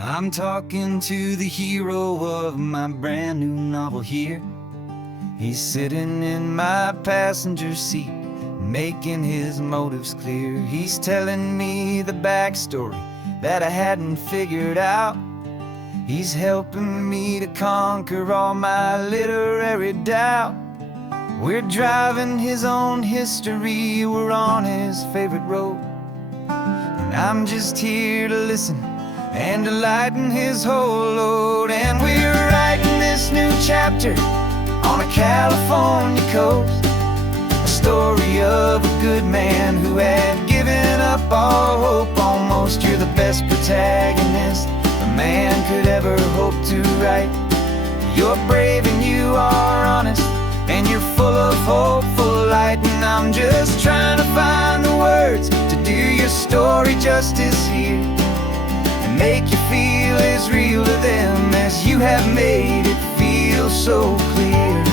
I'm talking to the hero of my brand new novel here. He's sitting in my passenger seat, making his motives clear. He's telling me the backstory that I hadn't figured out. He's helping me to conquer all my literary doubt. We're driving his own history, we're on his favorite road, and I'm just here to listen and to lighten his whole load. And we're writing this new chapter on a California coast, a story of a good man who had given up all hope almost. You're the best protagonist a man could ever hope to write. You're brave and you are honest, and you're full of hopeful light. And I'm just trying to find the words to do your story justice here, and make you feel as real to them as you have made it feel so clear.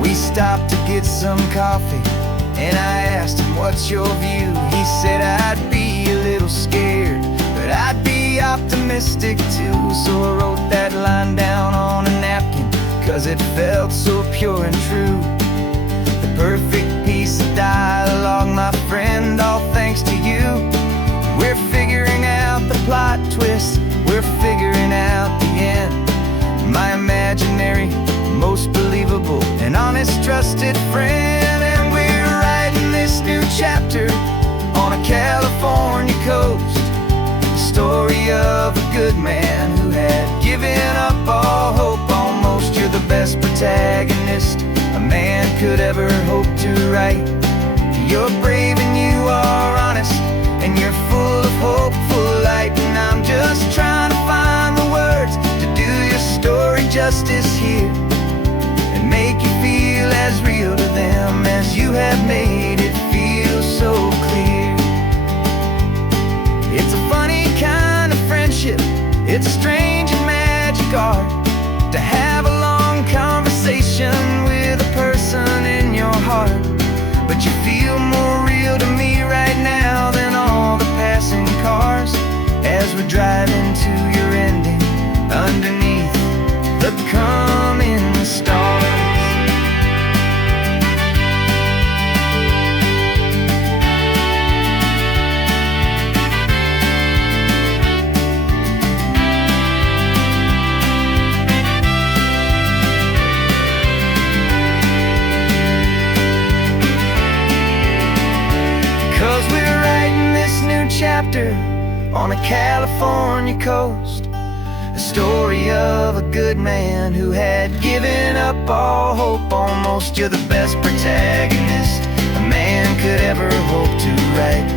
We stopped to get some coffee, and I asked him, what's your view? He said, I'd be a little scared, but I'd be optimistic too. So I wrote that line down on a napkin, 'cause it felt so pure and true. The perfect piece of dialogue, my friend, all thanks to you. We're figuring out the plot twist, we're figuring out the end. My imaginary, most believable and honest trusted friend. And we're writing this new chapter on a California coast, the story of a good man who had given up all hope almost. You're the best protagonist a man could ever hope to write. You're brave and you are honest, and you're full of hopeful light. And I'm just trying to find the words to do your story justice here, and make you feel as real to them as you have made it feel so clear. It's a funny kind of friendship, it's strange and magic art to have a long conversation with a person in your heart. But you feel more real to me right now than all the passing cars, as we're driving to your ending underneath the coming stars. 'Cause we're writing this new chapter on a California coast, a story of a good man who had given up all hope almost. You're the best protagonist a man could ever hope to write.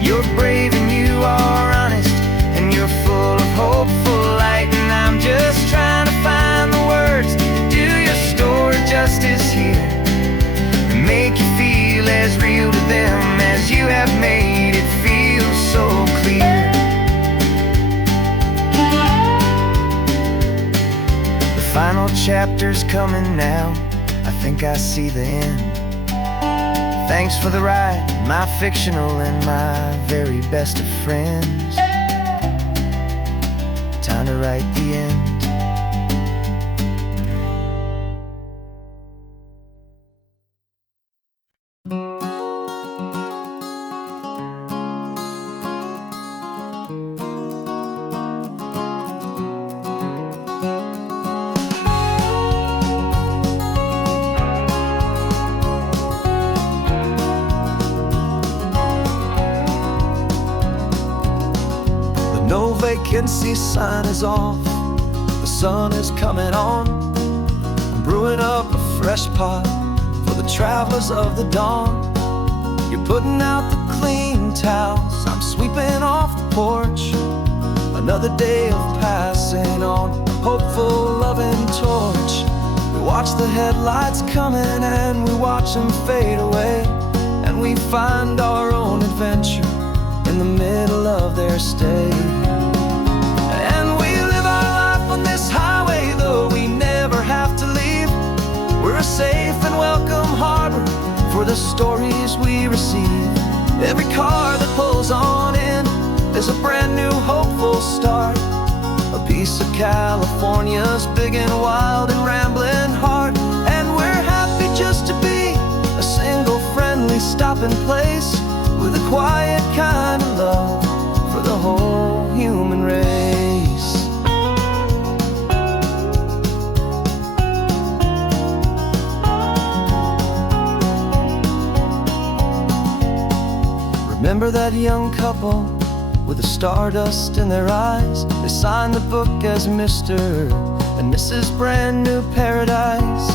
You're brave and you are honest, and you're full of hopeful light. And I'm just trying to find the words to do your story justice here, and make you feel as real to them as you have made it feel so clear. The final chapter's coming now, I think I see the end. Thanks for the ride, my fictional and my very best of friends. Time to write the end. No vacancy sign is off, the sun is coming on. I'm brewing up a fresh pot for the travelers of the dawn. You're putting out the clean towels, I'm sweeping off the porch. Another day of passing on a hopeful loving torch. We watch the headlights coming and we watch them fade away, and we find our own adventure in the middle of their stay. And we live our life on this highway, though we never have to leave. We're a safe and welcome harbor for the stories we receive. Every car that pulls on in is a brand new hopeful start. A piece of California's big and wild and rambling heart. And we're happy just to be a single friendly stopping place with a quiet kind of love for the whole human race. Remember that young couple with the stardust in their eyes? They signed the book as Mr. and Mrs. Brand New Paradise.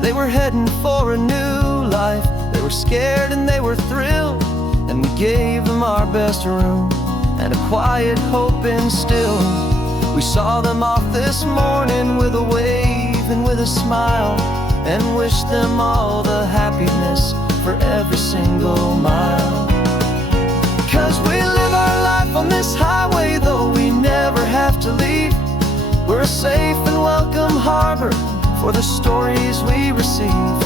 They were heading for a new life. They were scared and they were thrilled, and we gave them our best room and a quiet hope instilled. We saw them off this morning with a wave and with a smile, and wished them all the happiness for every single mile. 'Cause we live our life on this highway, though we never have to leave. We're a safe and welcome harbor for the stories we receive.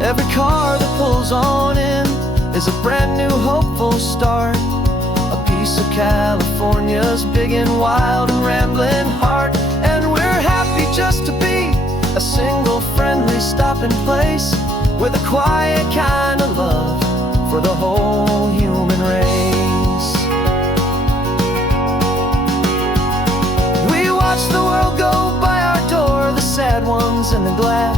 Every car that pulls on in is a brand new hopeful start. A piece of California's big and wild and rambling heart. And we're happy just to be a single friendly stopping place with a quiet kind of love for the whole human race. We watch the world go by our door, the sad ones and the glad,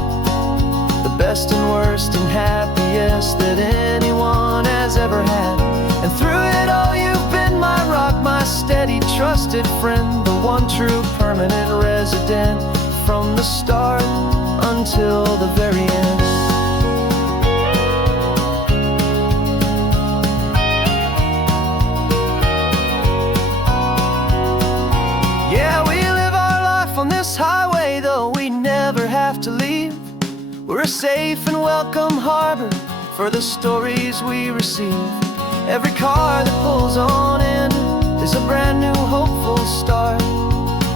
the best and worst and happiest that anyone has ever had. And through it all you've been my rock, my steady trusted friend, the one true permanent resident from the start until the very end. Yeah, we live our life on this highway, though we never have to leave. We're a safe and welcome harbor for the stories we receive. Every car that pulls on in is a brand new hopeful start.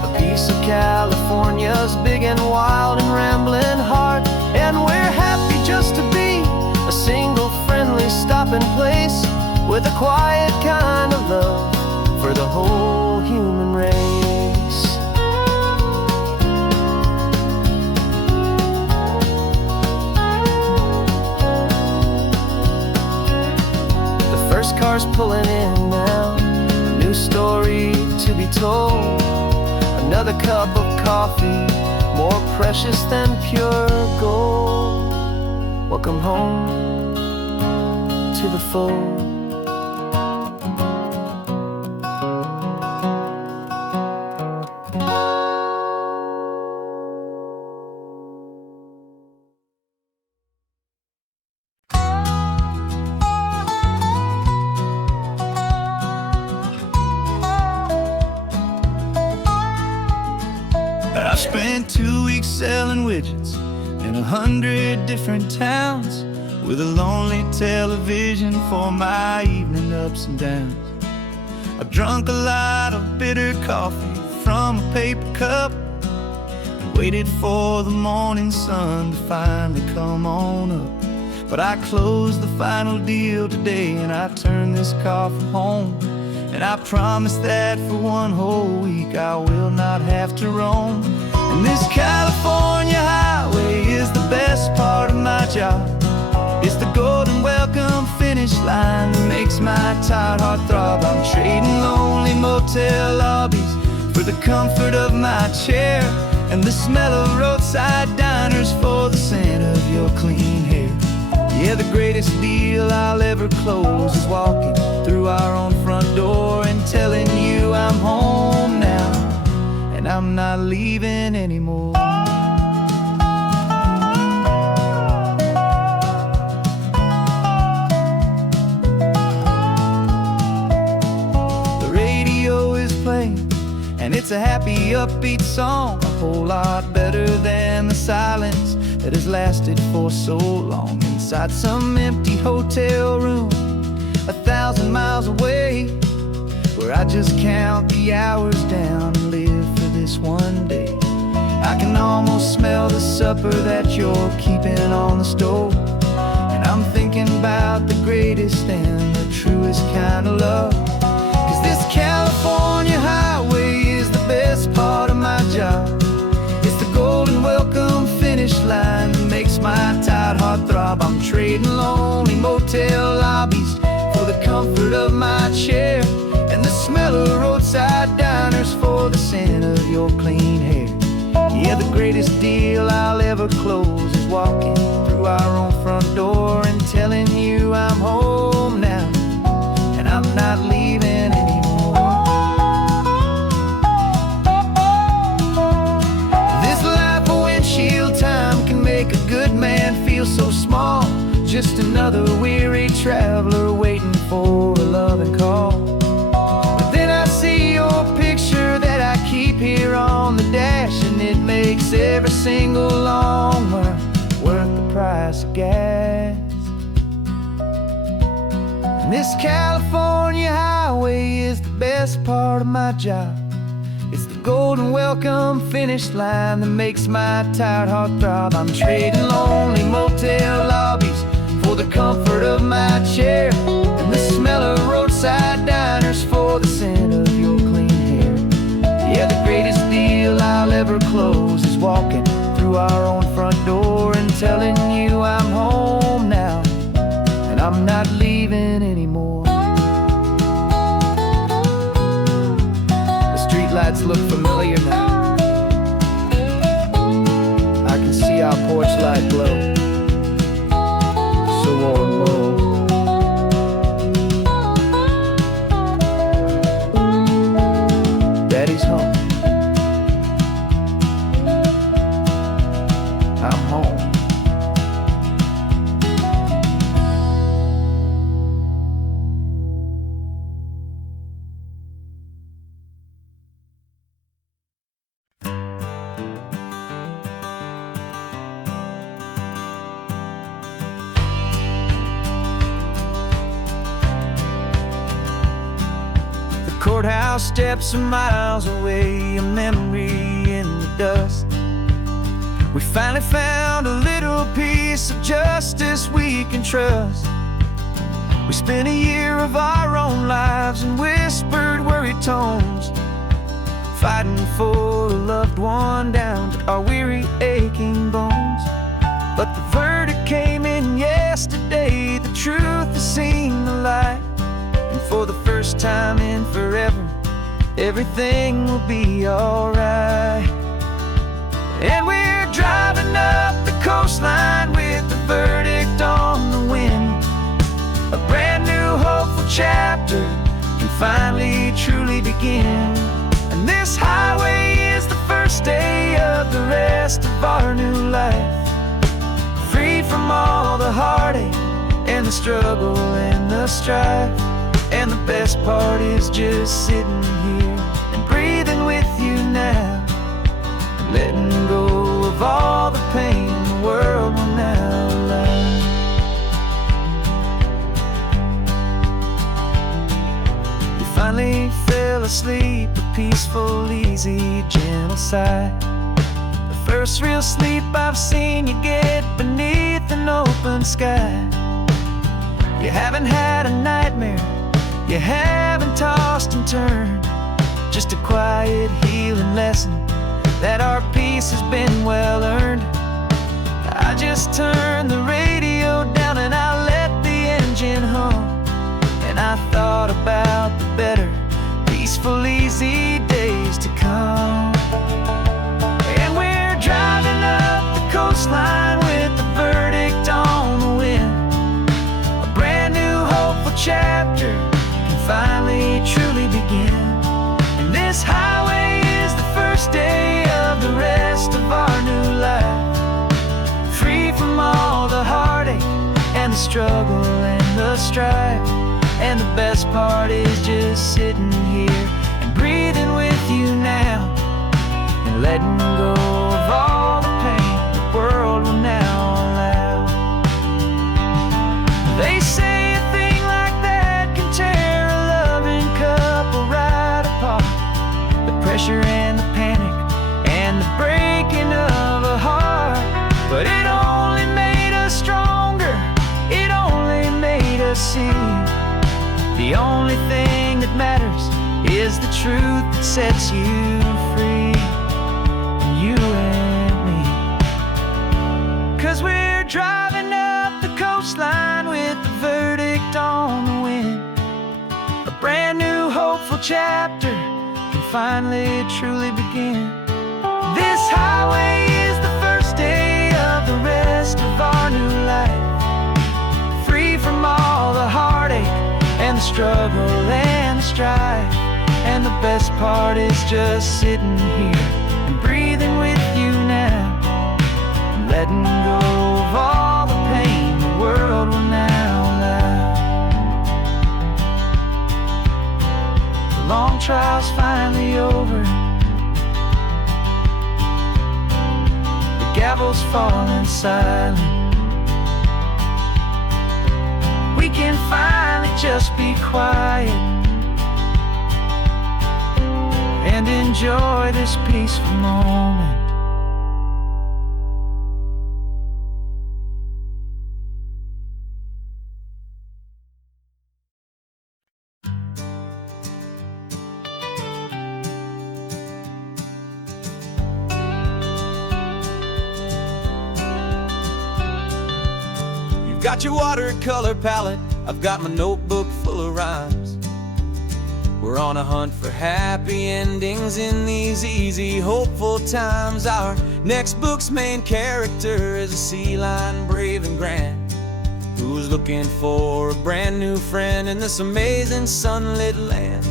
A piece of California's big and wild and rambling heart. And we're happy just to be a single friendly stopping place with a quiet kind of love for the whole human race. First car's pulling in now, a new story to be told. Another cup of coffee, more precious than pure gold. Welcome home to the fold. I spent 2 weeks selling widgets in 100 different towns, with a lonely television for my evening ups and downs. I drunk a lot of bitter coffee from a paper cup and waited for the morning sun to finally come on up. But I closed the final deal today, and I turned this car from home. And I promise that for one whole week I will not have to roam. And this California highway is the best part of my job. It's the golden welcome finish line that makes my tired heart throb. I'm trading lonely motel lobbies for the comfort of my chair, and the smell of roadside diners for the scent of your clean hair. Yeah, the greatest deal I'll ever close is walking through our own front door and telling you I'm home now, and I'm not leaving anymore. The radio is playing, and it's a happy, upbeat song, a whole lot better than the silence that has lasted for so long. Inside some empty hotel room 1,000 miles away, where I just count the hours down and live for this one day. I can almost smell the supper that you're keeping on the stove, and I'm thinking about the greatest and the truest heartthrob. I'm trading lonely motel lobbies for the comfort of my chair, and the smell of roadside diners for the scent of your clean hair. Yeah, the greatest deal I'll ever close is walking through our own front door and telling you I'm home now, and I'm not leaving anymore. This life of windshield time can make a good man feel so small, just another weary traveler waiting for a loving call. But then I see your picture that I keep here on the dash, and it makes every single long mile worth the price of gas. And this California highway is the best part of my job. It's the golden welcome finish line that makes my tired heart throb. I'm trading lonely motel lobbies for the comfort of my chair, and the smell of roadside diners for the scent of your clean hair. Yeah, the greatest deal I'll ever close is walking through our own front door and telling you I'm home now, and I'm not leaving anymore. The streetlights look familiar now. I can see our porch light glow, so warm, low. Daddy's home. I'm home. Courthouse steps are miles away, a memory in the dust. We finally found a little piece of justice we can trust. We spent a year of our own lives in whispered, worried tones, fighting for a loved one down to our weary, aching bones. But the verdict came in yesterday, the truth has seen the light. And for the first time in forever, everything will be alright. And we're driving up the coastline with the verdict on the wind. A brand new hopeful chapter can finally truly begin. And this highway is the first day of the rest of our new life, freed from all the heartache and the struggle and the strife. And the best part is just sitting here and breathing with you now, letting go of all the pain the world will now allow. You finally fell asleep, a peaceful, easy, gentle sigh. The first real sleep I've seen you get beneath an open sky. You haven't had a nightmare, you haven't tossed and turned, just a quiet healing lesson that our peace has been well earned. I just turned the radio down and I let the engine hum, and I thought about the better, peaceful, easy days to come. And we're driving up the coastline with the verdict on the wind. A brand new hopeful chapter finally truly begin. And this highway is the first day of the rest of our new life, free from all the heartache and the struggle and the strife. And the best part is just sitting here and breathing with you now, and letting go of all the pain the world will now allow. They say a thing like that can tear a loving couple right apart. The pressure and the panic and the breaking of a heart. But it only made us stronger, it only made us see the only thing that matters is the truth that sets you free, you and me. 'Cause we're driving up chapter can finally truly begin. This highway is the first day of the rest of our new life, free from all the heartache and the struggle and the strife. And the best part is just sitting here and breathing with you now, and letting go of all the pain the world will now allow. The long trial's finally over, the gavel's falling silent. We can finally just be quiet and enjoy this peaceful moment. You've got your watercolor palette, I've got my notebook full of rhymes. We're on a hunt for happy endings in these easy, hopeful times. Our next book's main character is a sea lion, brave and grand, who's looking for a brand new friend in this amazing sunlit land.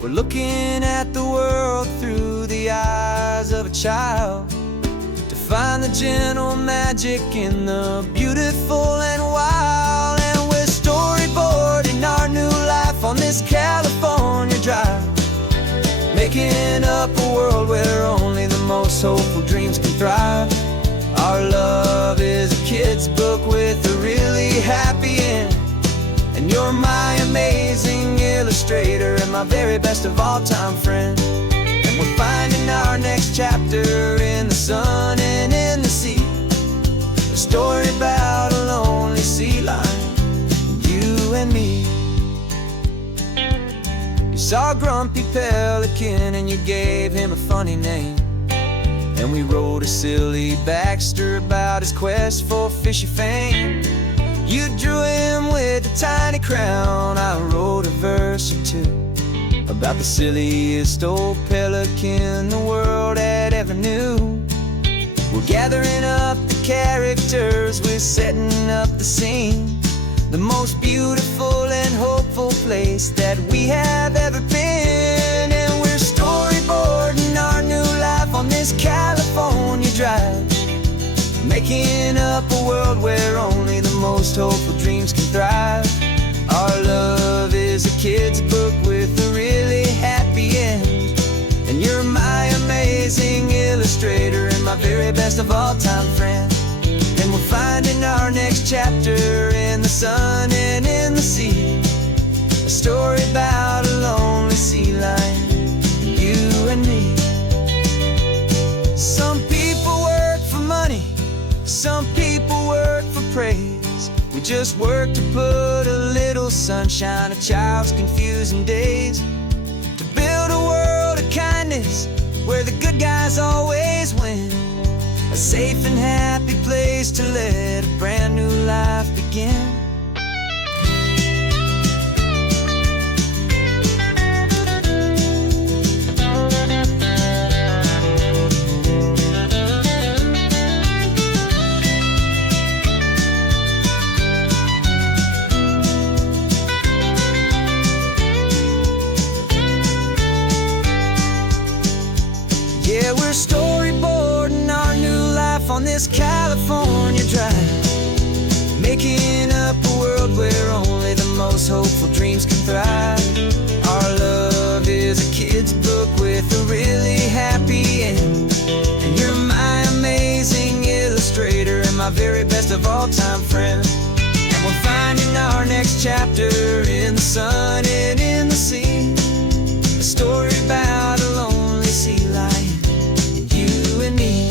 We're looking at the world through the eyes of a child, to find the gentle magic in the beautiful and wild. And we're storyboarding our new life on this California drive, making up a world where only the most hopeful dreams can thrive. Our love is a kid's book with a really happy end, and you're my amazing illustrator and my very best of all time friend. And we're finding our next chapter in the sun and in the sea, a story about a lonely sea lion, you and me. You saw a grumpy pelican and you gave him a funny name, and we wrote a silly Baxter about his quest for fishy fame. You drew him with a tiny crown, I wrote a verse or two about the silliest old pelican the world had ever knew. We're gathering up the characters, we're setting up the scene, the most beautiful and hopeful place that we have ever been. And we're storyboarding our new life on this California drive, making up a world where only the most hopeful dreams can thrive. Our love is a kid's book with a really happy end, and you're my amazing illustrator and my very best of all time friend. And we're finding our next chapter in the sun and in the sea, a story about a lonely sea lion, you and me. Some people work for money, some people work for praise. We just work to put a little sunshine in a child's confusing days, to build a world of kindness where the good guys always win, a safe and happy place to let a brand new life begin. Yeah, we're storyboarding our new life on this California drive, making up a world where only the most hopeful dreams can thrive. Our love is a kid's book with a really happy end, and you're my amazing illustrator and my very best of all time friend. And we're finding our next chapter in the sun and in the sea, a story about a lonely sea lion, you and me.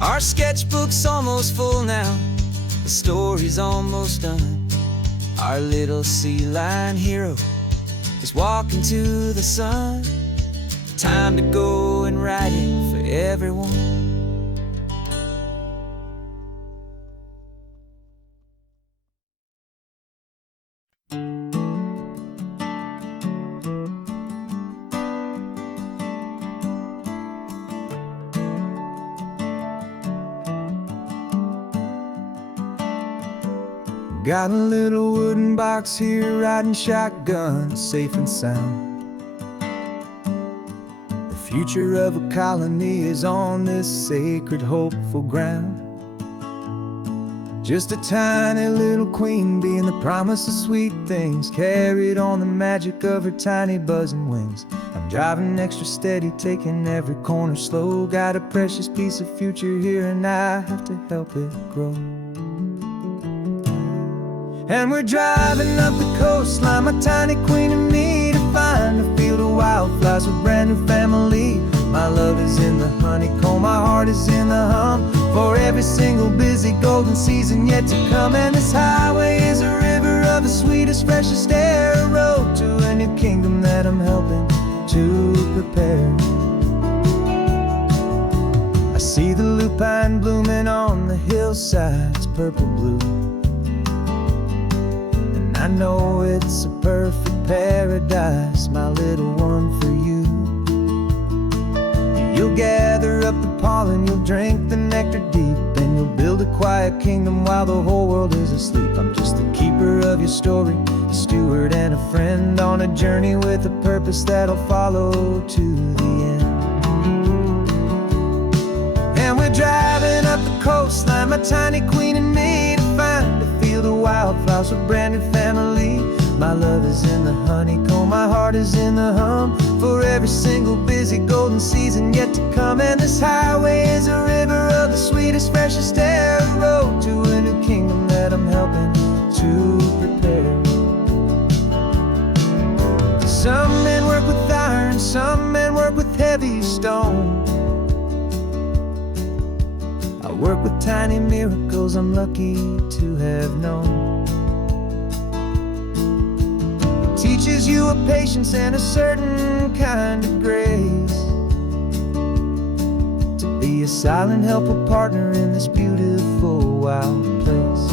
Our sketchbook's almost full now, the story's almost done. Our little sea lion hero is walking to the sun. Time to go and write it for everyone. Got a little wooden box here, riding shotgun, safe and sound. The future of a colony is on this sacred, hopeful ground. Just a tiny little queen bee and the promise of sweet things, carried on the magic of her tiny buzzing wings. I'm driving extra steady, taking every corner slow. Got a precious piece of future here and I have to help it grow. And we're driving up the coastline, my tiny queen and me, to find a field of wildflowers with brand new family. My love is in the honeycomb, my heart is in the hum, for every single busy golden season yet to come. And this highway is a river of the sweetest, freshest air, a road to a new kingdom that I'm helping to prepare. I see the lupine blooming on the hillsides, purple blue, I know it's a perfect paradise, my little one, for you. You'll gather up the pollen, you'll drink the nectar deep, and you'll build a quiet kingdom while the whole world is asleep. I'm just the keeper of your story, a steward and a friend, on a journey with a purpose that'll follow to the end. And we're driving up the coastline, my tiny queen and me, to find a field of wildflowers with brand new family. My love is in the honeycomb, my heart is in the hum, for every single busy golden season yet to come. And this highway is a river of the sweetest, freshest air, a road to a new kingdom that I'm helping to prepare. Some men work with iron, some men work with heavy stone. I work with tiny miracles I'm lucky to have known. It teaches you a patience and a certain kind of grace, to be a silent, helpful partner in this beautiful, wild place.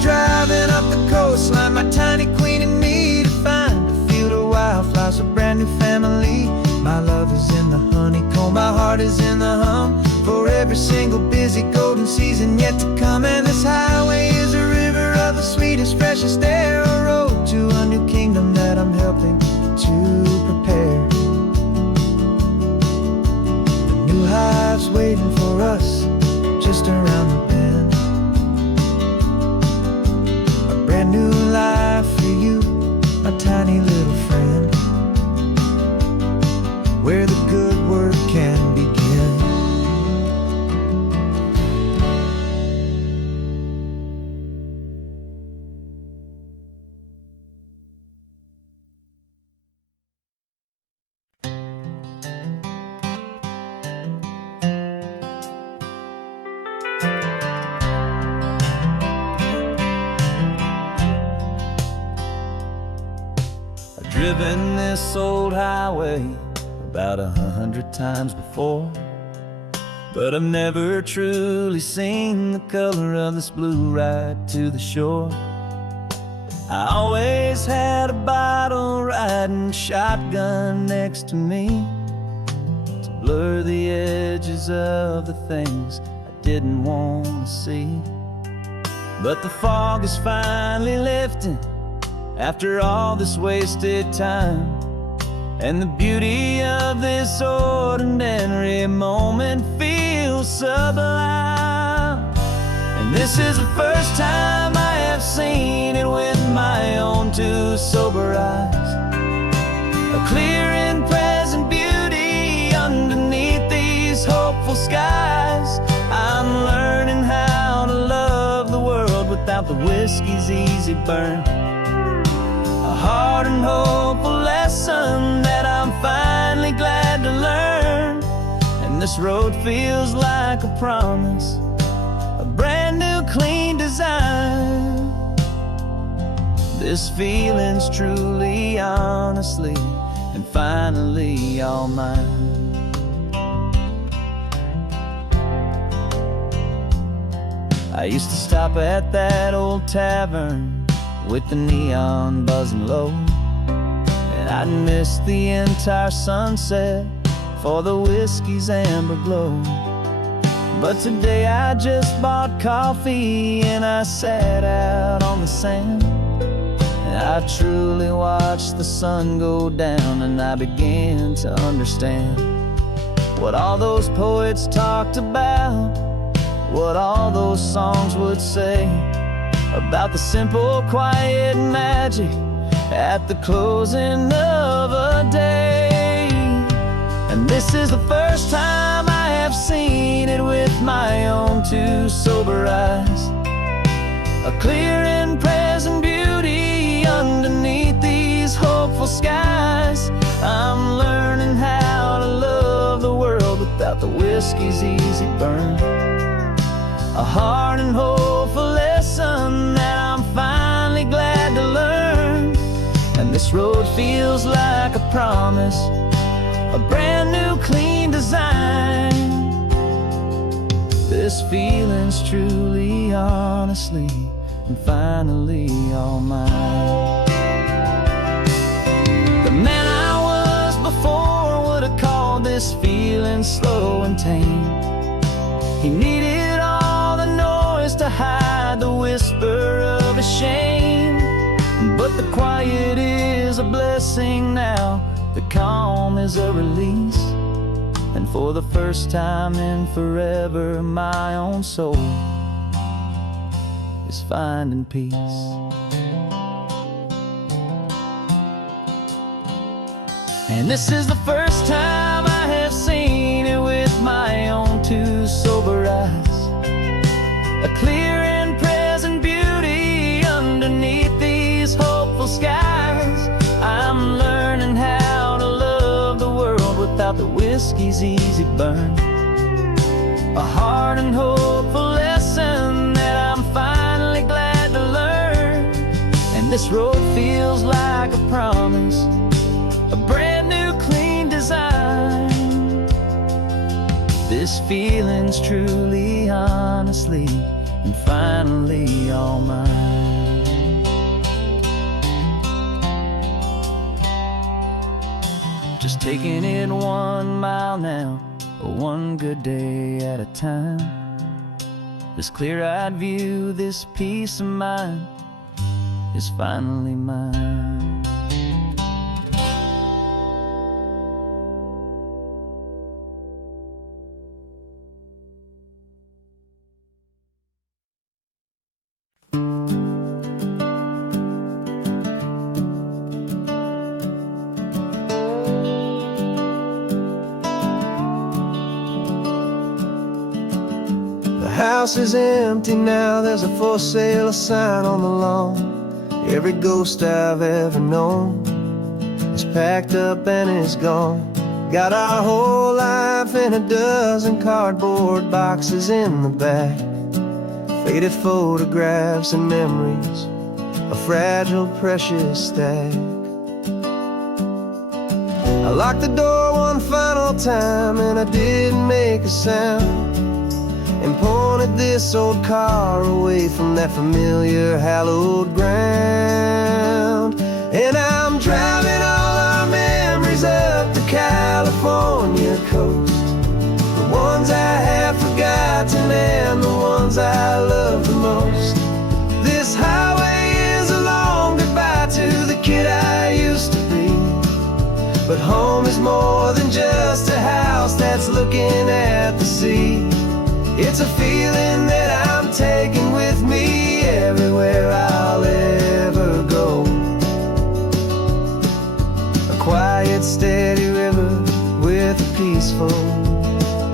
Driving up the coastline, my tiny queen and me, to find a field of wildflowers, a brand new family. My love is in the honeycomb, my heart is in the hum, for every single busy golden season yet to come. And this highway is a river of the sweetest, freshest air, a road to a new kingdom that I'm helping to prepare. The new hive's waiting for us just around the bend. Brand new life for you, my tiny little friend, where the good work can begin. Driven this old highway about 100 times before, but I've never truly seen the color of this blue right to the shore. I always had a bottle riding shotgun next to me, to blur the edges of the things I didn't want to see. But the fog is finally lifting after all this wasted time, and the beauty of this ordinary moment feels sublime. And this is the first time I have seen it with my own two sober eyes, a clear and present beauty underneath these hopeful skies. I'm learning how to love the world without the whiskey's easy burn, a hard and hopeful lesson that I'm finally glad to learn. And this road feels like a promise, a brand new clean design. This feeling's truly, honestly, and finally all mine. I used to stop at that old tavern with the neon buzzing low, and I'd miss the entire sunset for the whiskey's amber glow. But today I just bought coffee and I sat out on the sand, and I truly watched the sun go down, and I began to understand what all those poets talked about, what all those songs would say about the simple, quiet magic at the closing of a day. And this is the first time I have seen it with my own two sober eyes, a clear and present beauty underneath these hopeful skies. I'm learning how to love the world without the whiskey's easy burn, a hard and hopeful lesson that I'm finally glad to learn. And this road feels like a promise, a brand new clean design. This feeling's truly, honestly, and finally all mine. The man I was before would have called this feeling slow and tame. He needed all the noise to hide the whisper of his shame. But the quiet is a blessing now, the calm is a release, and for the first time in forever my own soul is finding peace. And this is the first time I have seen it with my own two sober eyes, a clear and present beauty underneath these hopeful skies. I'm learning how to love the world without the whiskey's easy burn, a hard and hopeful lesson that I'm finally glad to learn. And this road feels like a promise, a brand new clean design. This feeling's truly, honestly, and finally all mine. Just taking it 1 mile now, one good day at a time. This clear-eyed view, this peace of mind is finally mine. The house is empty now, there's a for sale sign on the lawn. Every ghost I've ever known is packed up and is gone. Got our whole life in a dozen cardboard boxes in the back, faded photographs and memories, a fragile, precious stack. I locked the door one final time and I didn't make a sound, and pointed this old car away from that familiar hallowed ground. And I'm driving all our memories up the California coast, the ones I have forgotten and the ones I love the most. This highway is a long goodbye to the kid I used to be, but home is more than just a house that's looking at the sea. It's a feeling that I'm taking with me everywhere I'll ever go. A quiet, steady river with a peaceful,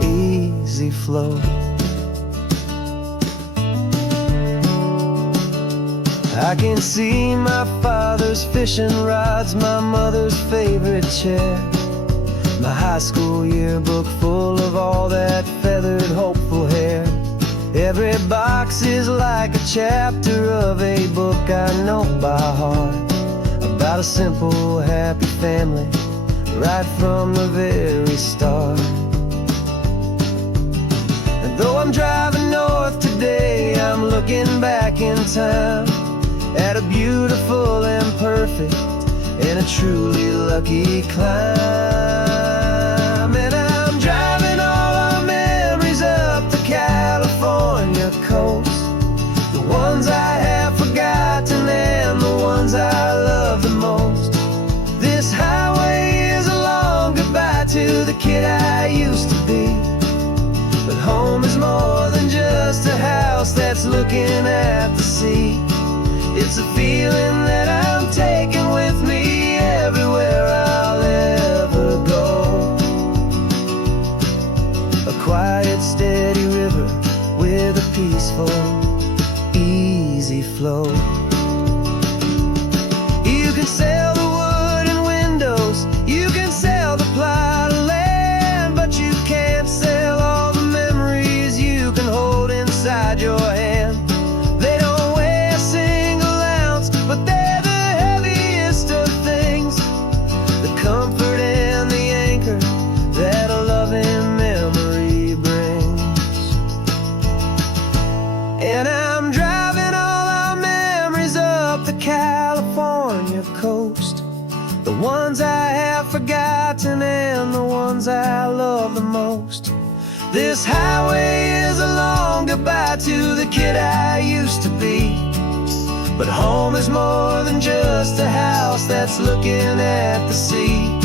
easy flow. I can see my father's fishing rods, my mother's favorite chair, my high school yearbook full of all that feathered, hopeful hair. Every box is like a chapter of a book I know by heart, about a simple, happy family, right from the very start. And though I'm driving north today, I'm looking back in time at a beautiful and perfect and a truly lucky climb. And I'm driving all our memories up the California coast, the ones I have forgotten and the ones I love the most. This highway is a long goodbye to the kid I used to be, but home is more than just a house that's looking at the sea. It's a feeling that I'm taking with me everywhere I'll ever go. A quiet, steady river with a peaceful, easy flow. You can sail the wooden windows, you can sail the plot of land, but you can't sail all the memories you can hold inside your hand. They don't weigh a single ounce, but they're the heaviest of things, the comfort and the anchor that a loving memory brings. And I'm driving all our memories up the California coast, the ones I have forgotten and the ones I love the most. This highway is a long goodbye to the kid I used to be, but home is more than just a house that's looking at the sea.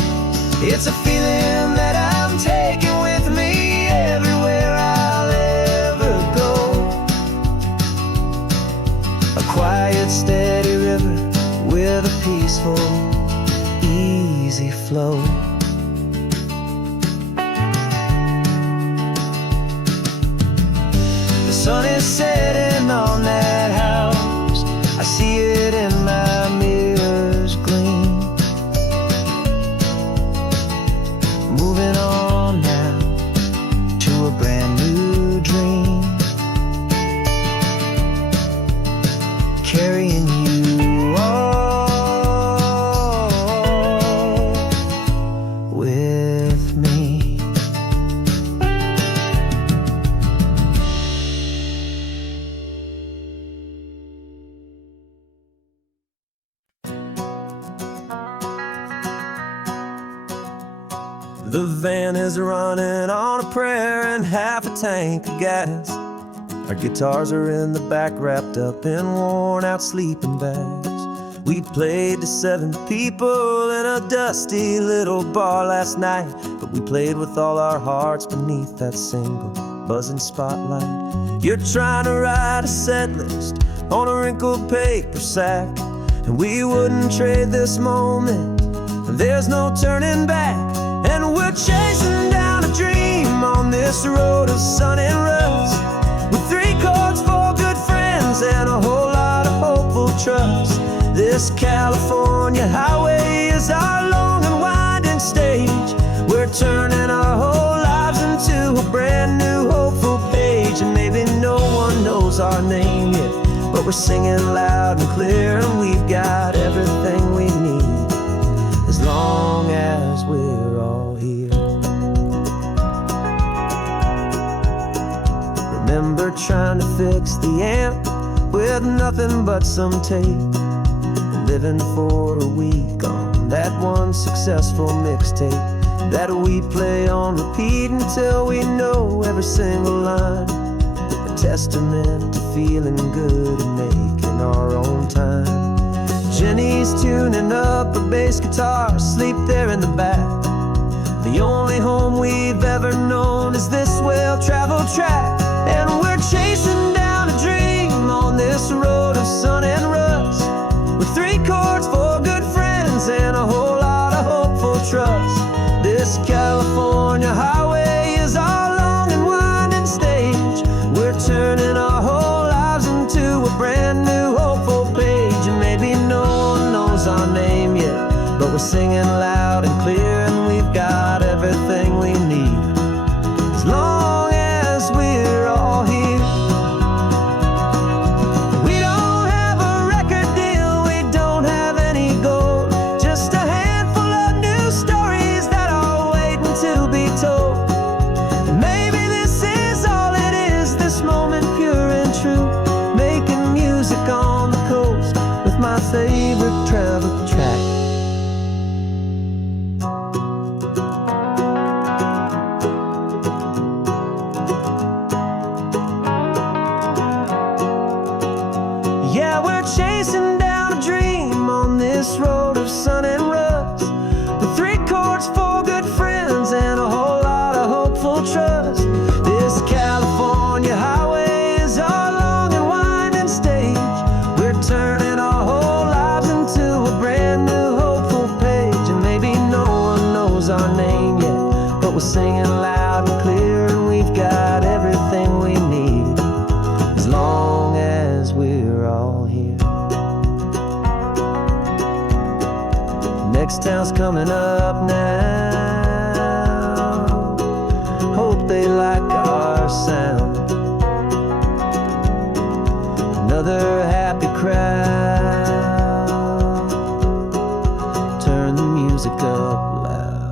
It's a feeling that I'm taking with me everywhere I'll ever go. A quiet, steady river with a peaceful, easy flow. The sun is setting on that house, I see it in my mirror's gleam. Moving on now to a brand new dream, carrying you all with me. The van is running on a prayer and half a tank of gas. Our guitars are in the back, wrapped up in worn-out sleeping bags. We played to 7 people in a dusty little bar last night, but we played with all our hearts beneath that single buzzing spotlight. You're trying to write a set list on a wrinkled paper sack, and we wouldn't trade this moment. There's no turning back, and we're chasing down a dream on this road of sun and rust, with 3 chords, 4 good friends, and a whole lot of hopeful trust. This California highway is our long and winding stage. We're turning our whole lives into a brand new hopeful page. And maybe no one knows our name yet, but we're singing loud and clear, and we've got everything we need, as long as we're all here. Remember trying to fix the amp with nothing but some tape, living for a week on that one successful mixtape that we play on repeat until we know every single line. A testament to feeling good and making our own time. Jenny's tuning up her bass guitar, asleep there in the back. The only home we've ever known is this well-traveled track, and we're chasing down a dream on this road of sun and rust, with 3 chords, 4 good friends, and a whole lot of hopeful trust. This California highway is our long and winding stage. We're turning our whole lives into a brand new hopeful page. And maybe no one knows our name yet, but we're singing loud and clear, and we've got everything we need, as long as we're all here. this road of sun and rust, with 3 chords, 4 good friends, and a whole lot of hopeful trust. This California highway is our long and winding stage. We're turning our whole lives into a brand new hopeful page. And maybe no one knows our name yet, but we're singing loud and clear, and we've got everything we need, as long as we're all here. Next town's coming up now. Hope they like our sound. Another happy crowd. Turn the music up loud.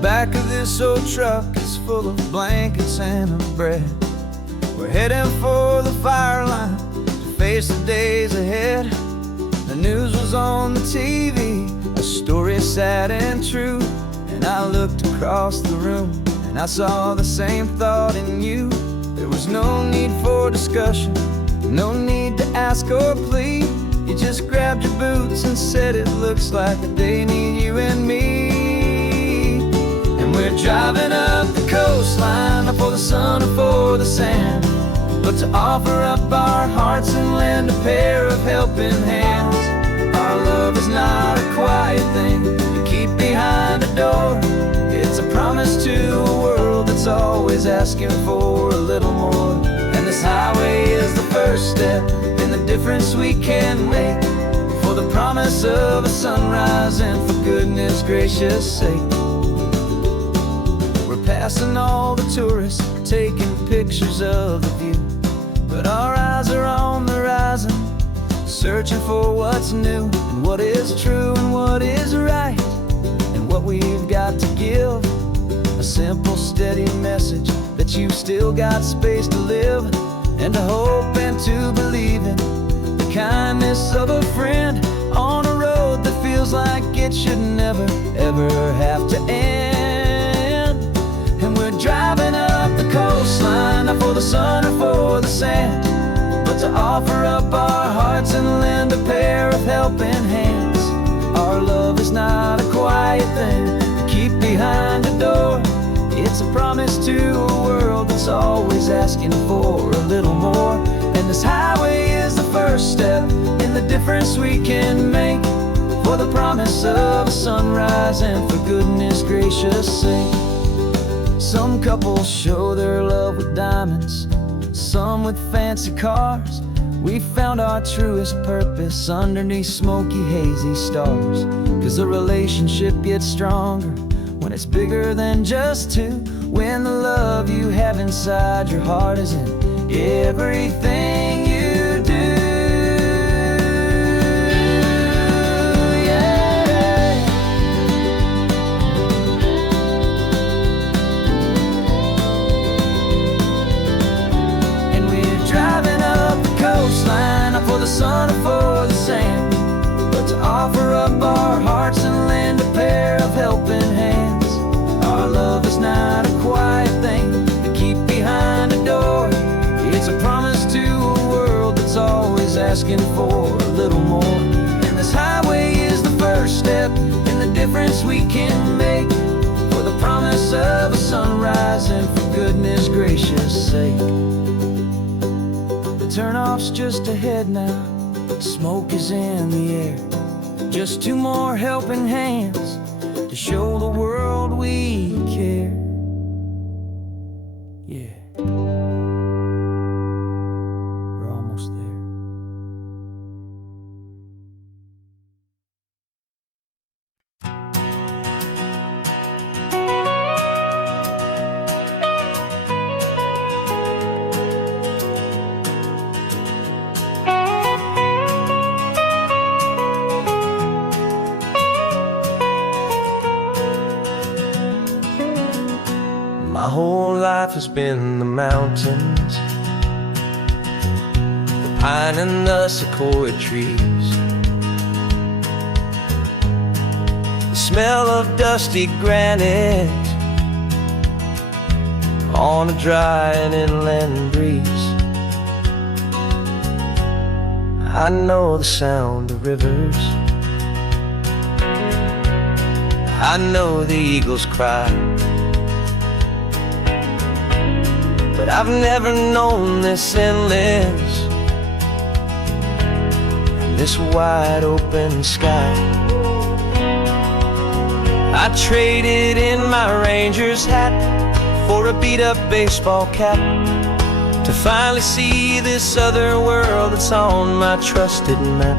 Back of this old truck is full of blankets and of bread. We're heading for the fire line to face the days ahead. The news was on the TV, a story sad and true. And I looked across the room and I saw the same thought in you. There was no need for discussion, no need to ask or plead. You just grabbed your boots and said it looks like they need you and me. We're driving up the coastline, not for the sun or for the sand, but to offer up our hearts and lend a pair of helping hands. Our love is not a quiet thing to keep behind a door. It's a promise to a world that's always asking for a little more. And this highway is the first step in the difference we can make, for the promise of a sunrise and for goodness gracious sake. Passing all the tourists, taking pictures of the view, but our eyes are on the horizon, searching for what's new and what is true and what is right, and what we've got to give. A simple, steady message that you've still got space to live, and to hope and to believe in the kindness of a friend on a road that feels like it should never, ever have to end. And we're driving up the coastline, not for the sun or for the sand, but to offer up our hearts and lend a pair of helping hands. Our love is not a quiet thing to keep behind a door. It's a promise to a world that's always asking for a little more. And this highway is the first step in the difference we can make, for the promise of a sunrise and for goodness gracious sake. Some couples show their love with diamonds, some with fancy cars. We found our truest purpose underneath smoky, hazy stars. 'Cause the relationship gets stronger when it's bigger than just two, when the love you have inside your heart is in everything you do. Not for the sun or for the sand, but to offer up our hearts and lend a pair of helping hands. Our love is not a quiet thing to keep behind a door. It's a promise to a world that's always asking for a little more. And this highway is the first step in the difference we can make, for the promise of a sunrise and for goodness gracious sake. Turnoff's just ahead now, smoke is in the air. Just 2 more helping hands to show the world we care. Yeah, we're almost there. My whole life has been the mountains, the pine and the sequoia trees, the smell of dusty granite on a dry and inland breeze. I know the sound of rivers, I know the eagles cry, but I've never known this endless, this wide open sky. I traded in my ranger's hat for a beat-up baseball cap, to finally see this other world that's on my trusted map.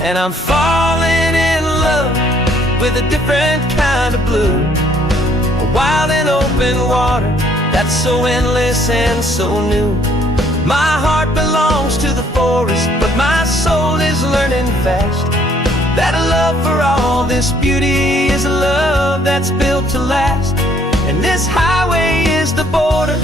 And I'm falling in love with a different kind of blue, a wild and open water that's so endless and so new. My heart belongs to the forest, but my soul is learning fast that a love for all this beauty is a love that's built to last. And this highway is the border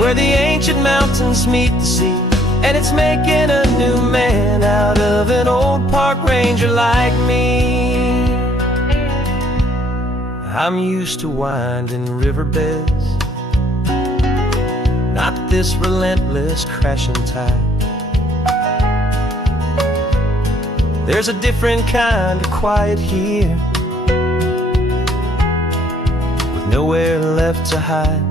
where the ancient mountains meet the sea, and it's making a new man out of an old park ranger like me. I'm used to winding riverbeds, not this relentless crashing tide. There's a different kind of quiet here, with nowhere left to hide.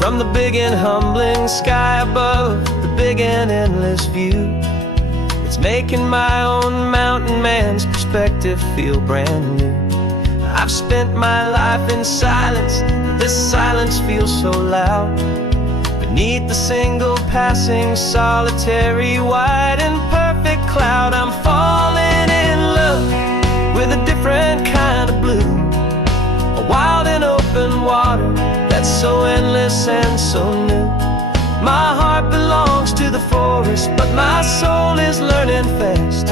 From the big and humbling sky above, the big and endless view, it's making my own mountain man's perspective feel brand new. I've spent my life in silence, this silence feels so loud. Beneath the single passing solitary white and perfect cloud, I'm falling in love with a different kind of blue, a wild and open water that's so endless and so new. My heart belongs to the forest, but my soul is learning fast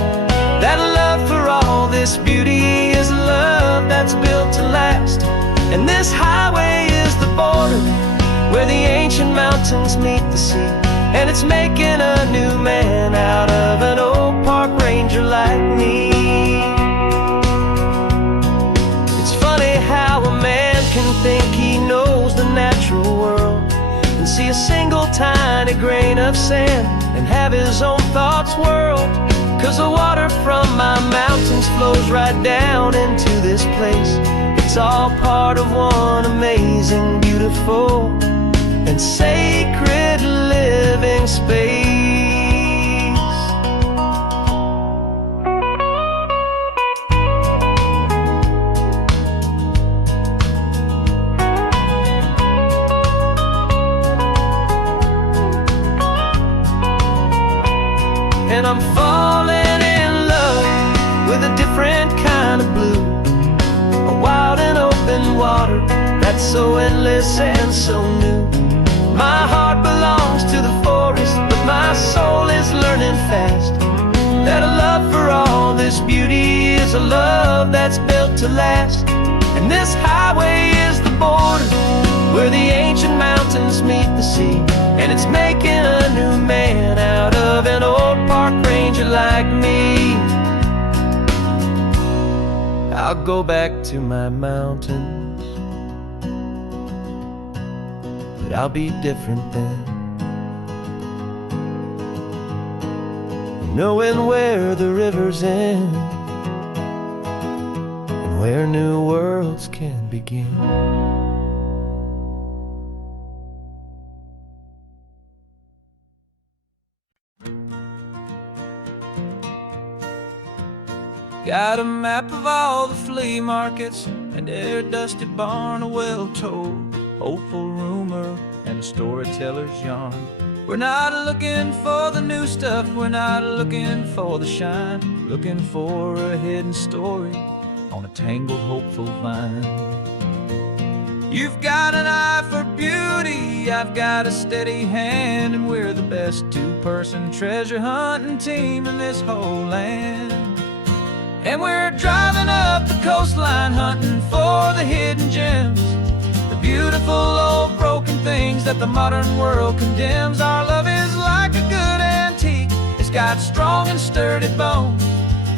that a love for all this beauty is a love that's built to last. And this highway is the border where the ancient mountains meet the sea, and it's making a new man out of an old park ranger like me. It's funny how a man can think he knows the natural world and see a single tiny grain of sand and have his own thoughts whirled. 'Cause the water from my mountains flows right down into this place. It's all part of one amazing, beautiful, and sacred living space. And I'm falling in love with a different kind of blue, a wild and open water that's so endless and so new. My heart belongs to the forest, but my soul is learning fast that a love for all this beauty is a love that's built to last. And this highway is the border where the ancient mountains meet the sea, and it's making a new man out of an old park ranger like me. I'll go back to my mountains, but I'll be different then, knowing where the rivers end and where new worlds can begin. Got a map of all the flea markets and every dusty barn, a well-told hopeful rumor and a storyteller's yarn. We're not looking for the new stuff, we're not looking for the shine, looking for a hidden story on a tangled hopeful vine. You've got an eye for beauty, I've got a steady hand, and we're the best two-person treasure hunting team in this whole land. And we're driving up the coastline hunting for the hidden beautiful old broken things that the modern world condemns. Our love is like a good antique. It's got strong and sturdy bones,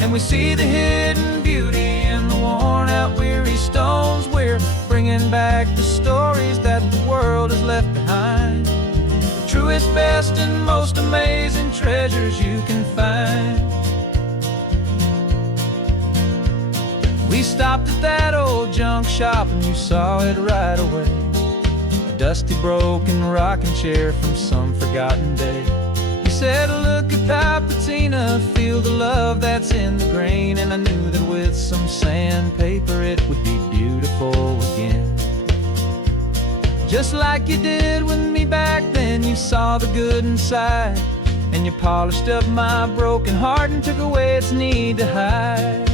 and we see the hidden beauty in the worn out weary stones. We're bringing back the stories that the world has left behind, the truest, best, and most amazing treasures you can find. We stopped at that old junk shop and you saw it right away, a dusty broken rocking chair from some forgotten day. You said, look at Papatina, feel the love that's in the grain. And I knew that with some sandpaper it would be beautiful again. Just like you did with me back then, you saw the good inside, and you polished up my broken heart and took away its need to hide.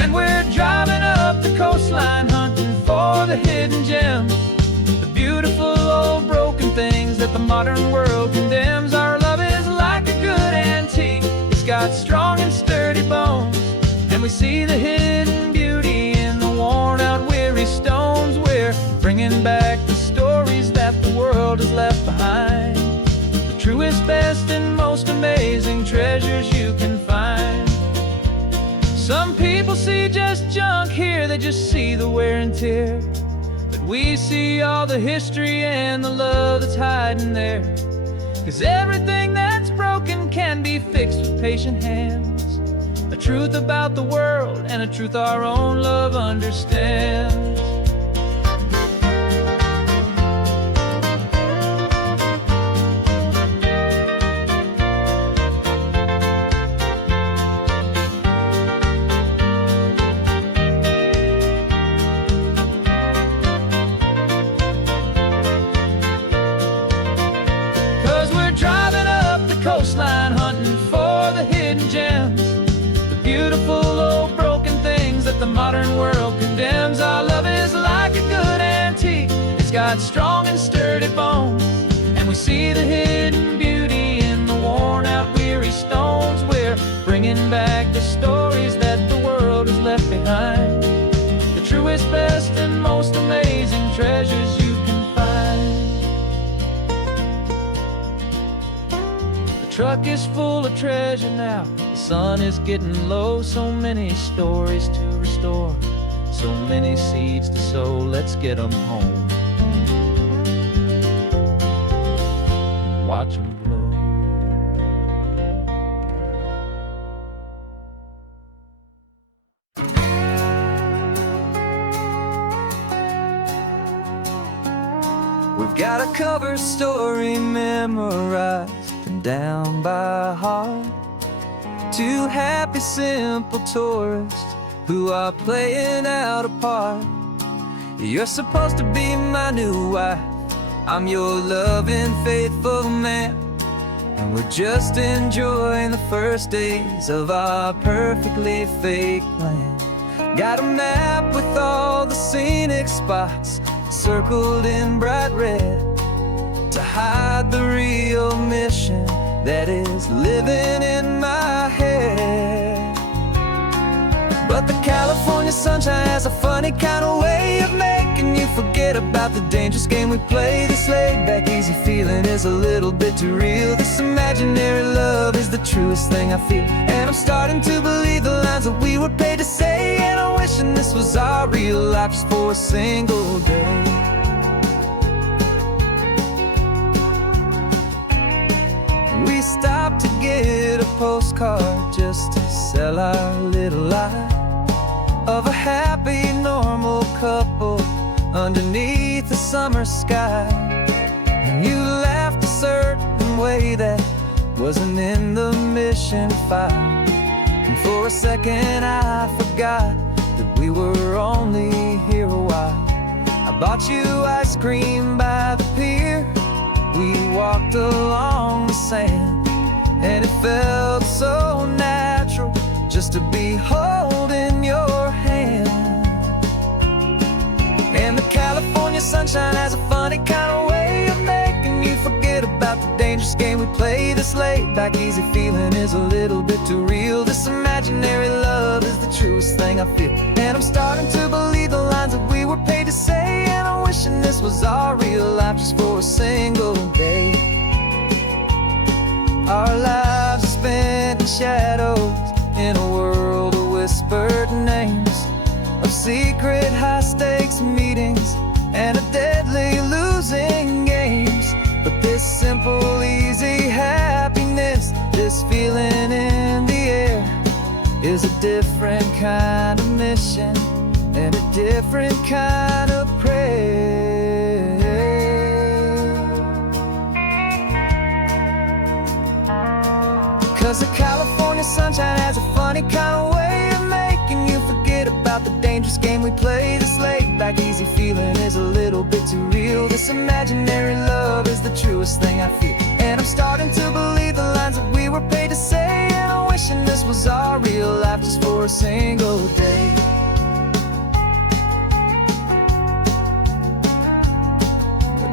And we're driving up the coastline hunting for the hidden gems, the beautiful old broken things that the modern world condemns. Our love is like a good antique. It's got strong and sturdy bones, and we see the hidden beauty in the worn out weary stones. We're bringing back the stories that the world has left behind, the truest, best, and most amazing treasures you can find. Some people see just junk here, they just see the wear and tear, but we see all the history and the love that's hiding there. 'Cause everything that's broken can be fixed with patient hands, a truth about the world and a truth our own love understands. 'Cause we're driving up the coastline hunting for the hidden gems, the beautiful old broken things that the modern world condemns. Our love is like a good antique. It's got strong and sturdy bones, and we see the hidden beauty in the worn out weary stones. We're bringing back the stories that the world has left behind, the truest, best, and most amazing treasures you can find. The truck is full of treasure now, the sun is getting low. So many stories to restore, so many seeds to sow. Let's get them home, watch them blow. We've got a cover story memorized and down by heart, two happy simple tourists who are playing out a part. You're supposed to be my new wife, I'm your loving, faithful man, and we're just enjoying the first days of our perfectly fake plan. Got a map with all the scenic spots circled in bright red to hide the real mission that is living in my head. But the California sunshine has a funny kind of way of making you forget about the dangerous game we play. This laid back easy feeling is a little bit too real. This imaginary love is the truest thing I feel, and I'm starting to believe the lines that we were paid to say. And I'm wishing this was our real life just for a single day. We stopped to get a postcard just to sell our little lie of a happy, normal couple underneath the summer sky. And you laughed a certain way that wasn't in the mission file, and for a second I forgot that we were only here a while. I bought you ice cream by the pier, we walked along the sand, and it felt so natural just to be holding your hand. And the California sunshine has a funny kind of way of making you forget about the dangerous game we play. This laid back easy feeling is a little bit too real. This imaginary love is the truest thing I feel, and I'm starting to believe the lines that we were paid to say. And I'm wishing this life just for a single day. Our lives are spent in shadows, in a world of whispered names, of secret high-stakes meetings and of deadly losing games. But this simple, easy happiness, this feeling in the air, is a different kind of mission and a different kind of prayer. 'Cause the California sunshine has a funny kind of way of making you forget about the dangerous game we play. This laid-back, easy feeling is a little bit too real. This imaginary love is the truest thing I feel, and I'm starting to believe the lines that we were paid to say. And I'm wishing this was our real life just for a single day.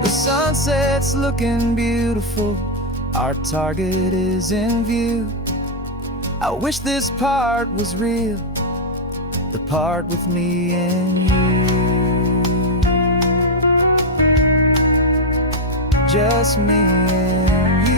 The sunset's looking beautiful, our target is in view. I wish this part was real, the part with me and you. Just me and you.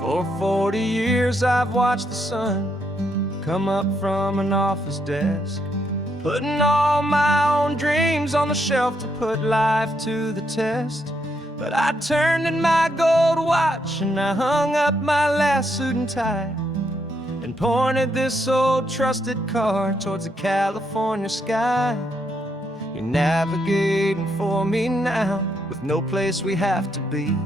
For 40 years I've watched the sun come up from an office desk, putting all my own dreams on the shelf to put life to the test. But I turned in my gold watch and I hung up my last suit and tie, and pointed this old trusted car towards the California sky. You're navigating for me now, with no place we have to be,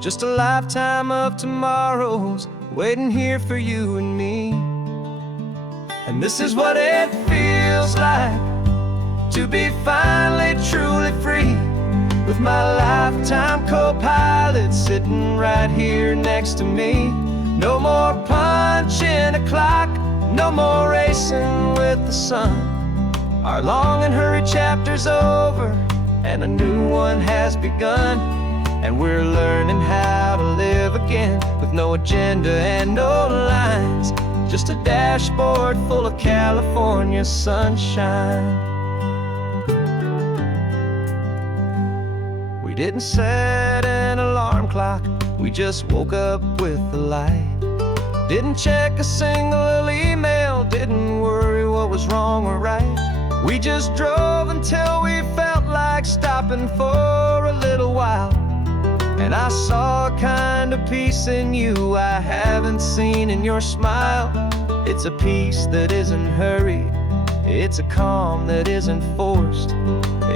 just a lifetime of tomorrows waiting here for you and me. And this is what it feels like to be finally truly free, with my lifetime co-pilot sitting right here next to me. No more punching a clock, no more racing with the sun. Our long and hurried chapter's over and a new one has begun. And we're learning how to live again, with no agenda and no lines, just a dashboard full of California sunshine. We didn't set an alarm clock, we just woke up with the light. Didn't check a single email, didn't worry what was wrong or right. We just drove until we felt like stopping for a little while. And I saw a kind of peace in you I haven't seen in your smile. It's a peace that isn't hurried, it's a calm that isn't forced.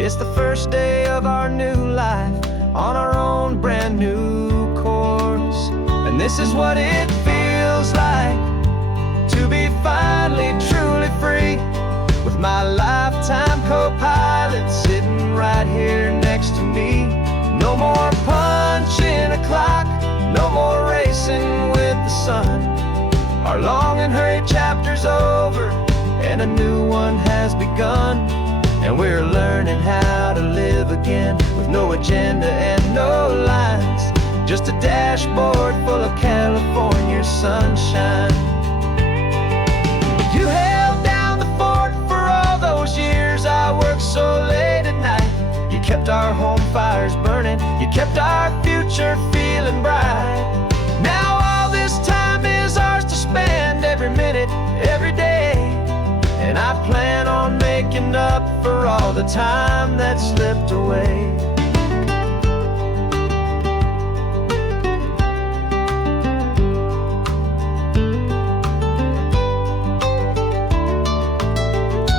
It's the first day of our new life, on our own brand new course. And this is what it feels like to be finally truly free, with my lifetime co-pilot sitting right here next to me. No more punching a clock, no more racing with the sun. Our long and hurried chapter's over and a new one has begun. And we're learning how to live again, with no agenda and no lines, just a dashboard full of California sunshine. You held down the fort for all those years I worked so late at night. You kept our home fires burning, you kept our future feeling bright. Now all this time is ours to spend, every minute, every day. And I plan on making up for all the time that slipped away.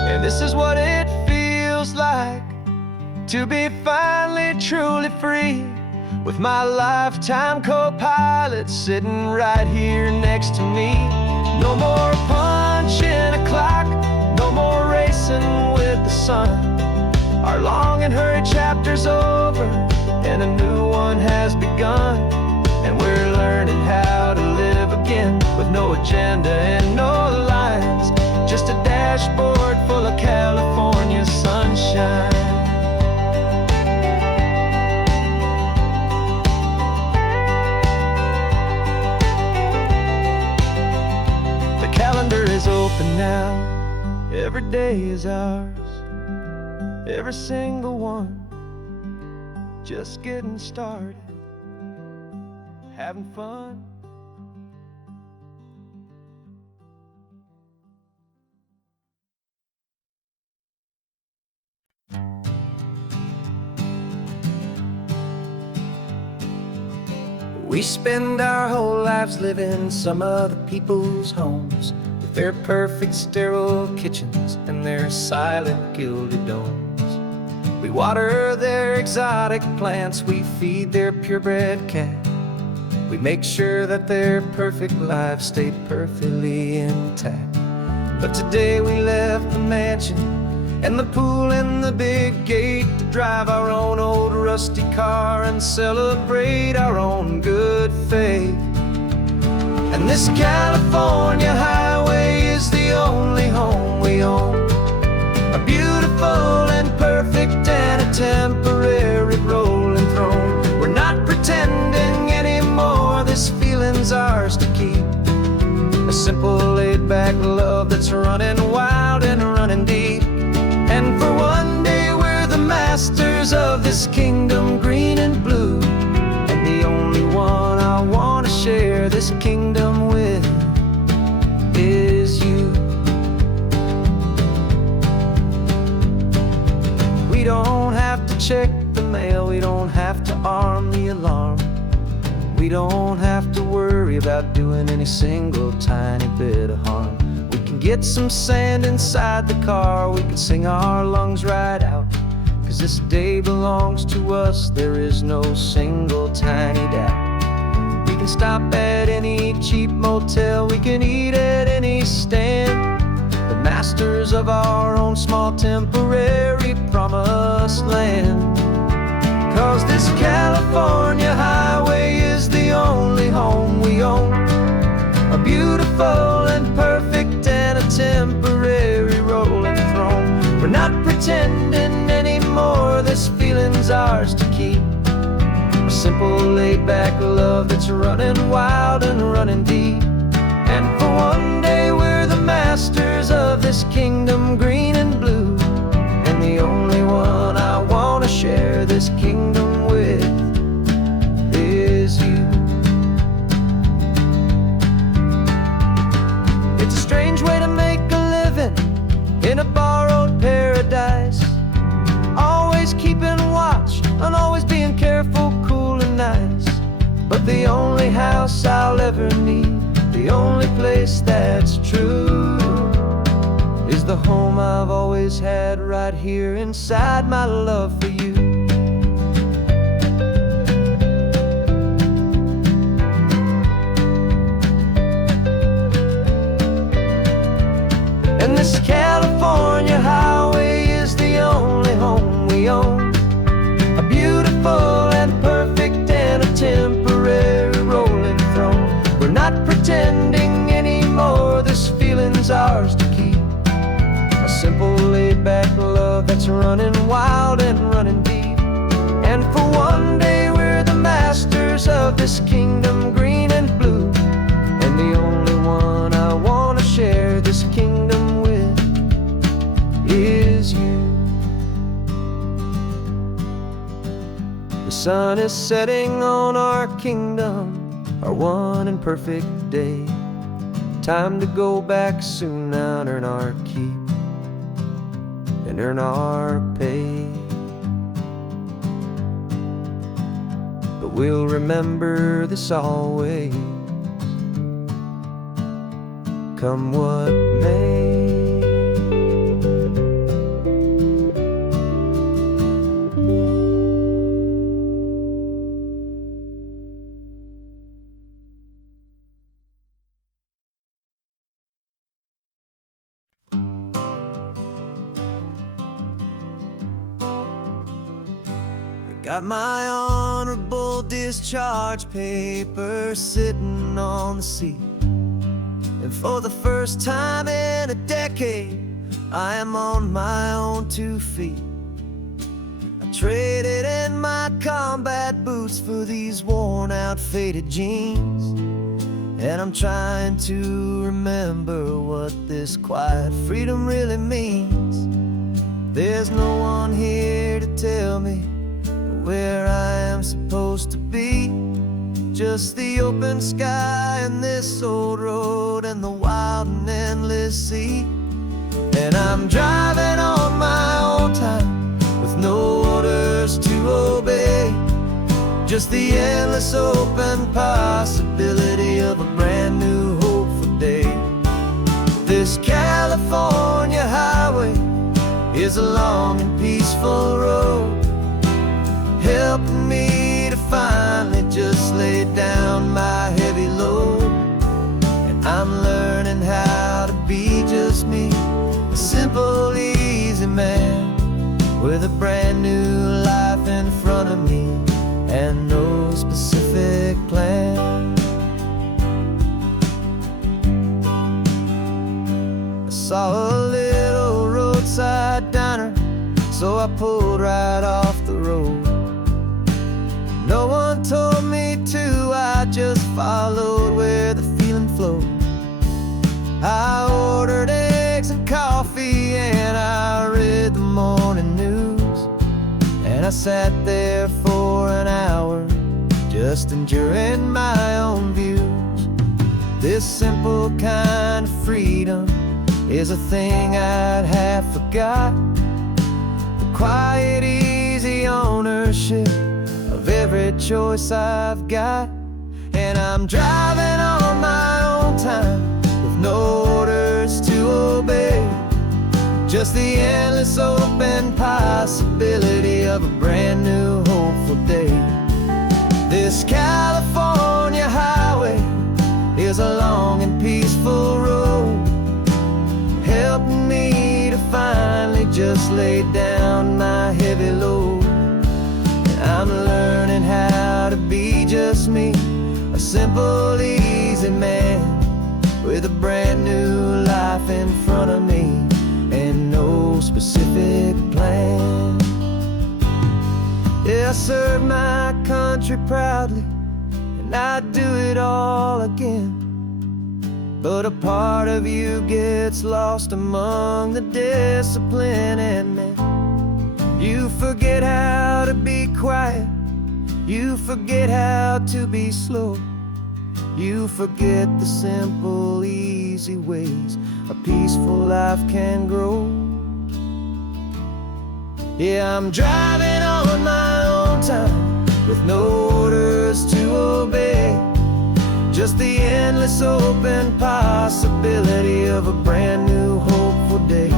And this is what it feels like to be finally truly free, with my lifetime co-pilot sitting right here next to me. No more punching a clock, no more racing with the sun. Our long and hurried chapter's over and a new one has begun. And we're learning how to live again, with no agenda and no lines, just a dashboard But now, every day is ours, every single one, just getting started, having fun. We spend our whole lives living some other people's homes, with their perfect sterile kitchens and their silent gilded domes. We water their exotic plants, we feed their purebred cat. We make sure that their perfect lives stay perfectly intact. But today we left the mansion and the pool and the big gate to drive our own old rusty car and celebrate our own good faith. And this California highway is the only home we own, a beautiful and perfect and a temporary rolling throne. We're not pretending anymore, this feeling's ours to keep, a simple laid-back love that's running wild and running deep. And for one day we're the masters of this kingdom green and blue, and the only one I want to share this kingdom with is you. We don't have to check the mail, we don't have to arm the alarm, we don't have to worry about doing any single tiny bit of harm. We can get some sand inside the car, we can sing our lungs right out, 'cause this day belongs to us, there is no single tiny doubt. We can stop at any cheap motel, we can eat at any stand, the masters of our own small temporary promised land. 'Cause this California highway is the only home we own, a beautiful and perfect and a temporary rolling throne. We're not pretending anymore, this feeling's ours to keep, a simple laid-back love that's running wild and running deep. And for one day we're the masters of this kingdom green and blue, and the only one I want to share this kingdom with is you. It's a strange way to make a living in a borrowed paradise, always keeping watch and always being careful, cool and nice. But the only house I'll ever need, the only place that's true, is the home I've always had right here inside my love for you. And this California highway is the only home we own, a beautiful and perfect and a temporary rolling throne. We're not pretending anymore, this feeling's ours to keep, a simple laid-back love that's running wild and running deep. And for one day we're the masters of this kingdom green and blue, and the only one I want to share this kingdom with is you. The sun is setting on our kingdom, our one and perfect day. Time to go back soon now and earn our keep and earn our pay. But we'll remember this always, come what may. Got my honorable discharge paper sitting on the seat, and for the first time in a decade I am on my own 2 feet. I traded in my combat boots for these worn out faded jeans, And I'm trying to remember what this quiet freedom really means. There's no one here to tell me where I am supposed to be. Just the open sky and this old road and the wild and endless sea. And I'm driving on my own time with no orders to obey. Just the endless open possibility of a brand new hopeful day. This California highway is a long and peaceful road, helping me to finally just lay down my heavy load. And I'm learning how to be just me, a simple, easy man with a brand new life in front of me and no specific plan. I saw a little roadside diner, so I pulled right off the road. No one told me to, I just followed where the feeling flowed. I ordered eggs and coffee and I read the morning news. And I sat there for an hour, just enduring my own views. This simple kind of freedom is a thing I'd have forgot. The quiet, easy ownership of every choice I've got. And I'm driving on my own time with no orders to obey. Just the endless open possibility of a brand new hopeful day. This California highway is a long and peaceful road, helping me to finally just lay down my heavy load. And I'm learning how to be just me, a simple, easy man with a brand new life in front of me and no specific plan. Yeah, I served my country proudly, and I'd do it all again. But a part of you gets lost among the discipline, and then you forget how to be quiet, you forget how to be slow, you forget the simple, easy ways a peaceful life can grow. Yeah, I'm driving on my own time with no orders to obey. Just the endless open possibility of a brand new hopeful day.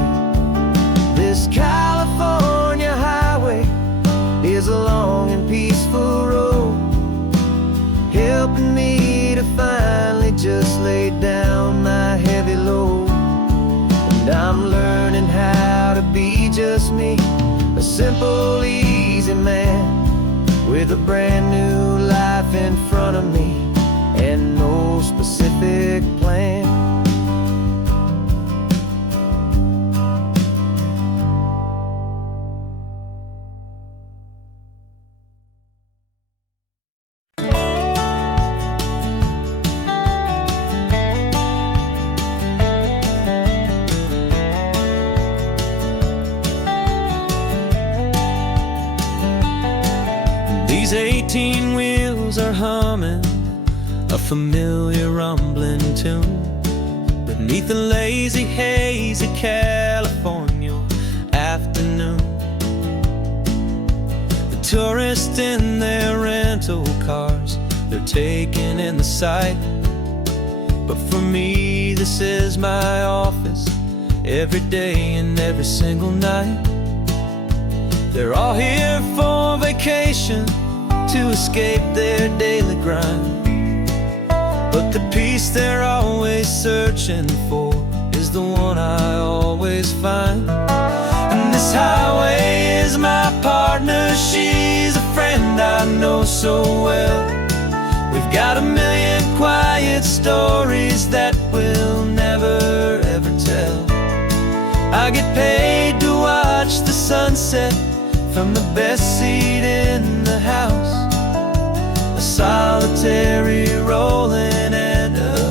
This California highway is a long and peaceful road, helping me to finally just lay down my heavy load. And I'm learning how to be just me, a simple, easy man with a brand new life in front of me and no specific plan. These 18 wheels are humming a familiar rumbling tune beneath the lazy haze of California afternoon. The tourists in their rental cars, they're taking in the sight. But for me, this is my office, every day and every single night. They're all here for vacation, to escape their daily grind. But the peace they're always searching for is the one I always find. And this highway is my partner, she's a friend I know so well. We've got a million quiet stories that we'll never ever tell. I get paid to watch the sunset from the best seat in the house, a solitary rolling and a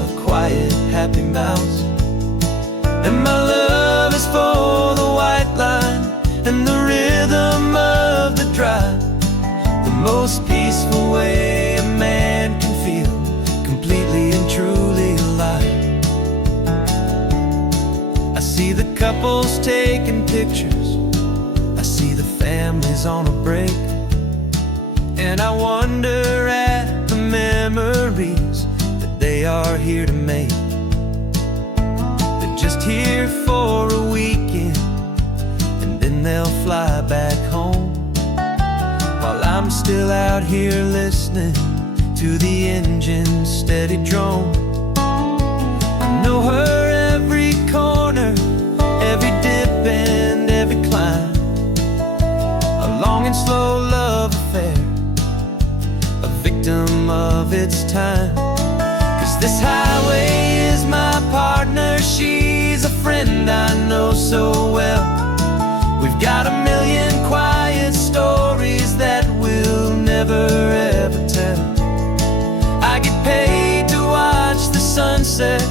happy mouse. And my love is for the white line and the rhythm of the drive, the most peaceful way a man can feel completely and truly alive. I see the couples taking pictures, I see the families on a break, and I wonder at the memories that they are here to make. They're just here for a weekend, and then they'll fly back home, while I'm still out here listening to the engine's steady drone. I know her every corner, every dip and every climb, a long and slow love affair, a victim of its time. 'Cause this highway is my partner, she's a friend I know so well. We've got a million quiet stories that we'll never ever tell. I get paid to watch the sunset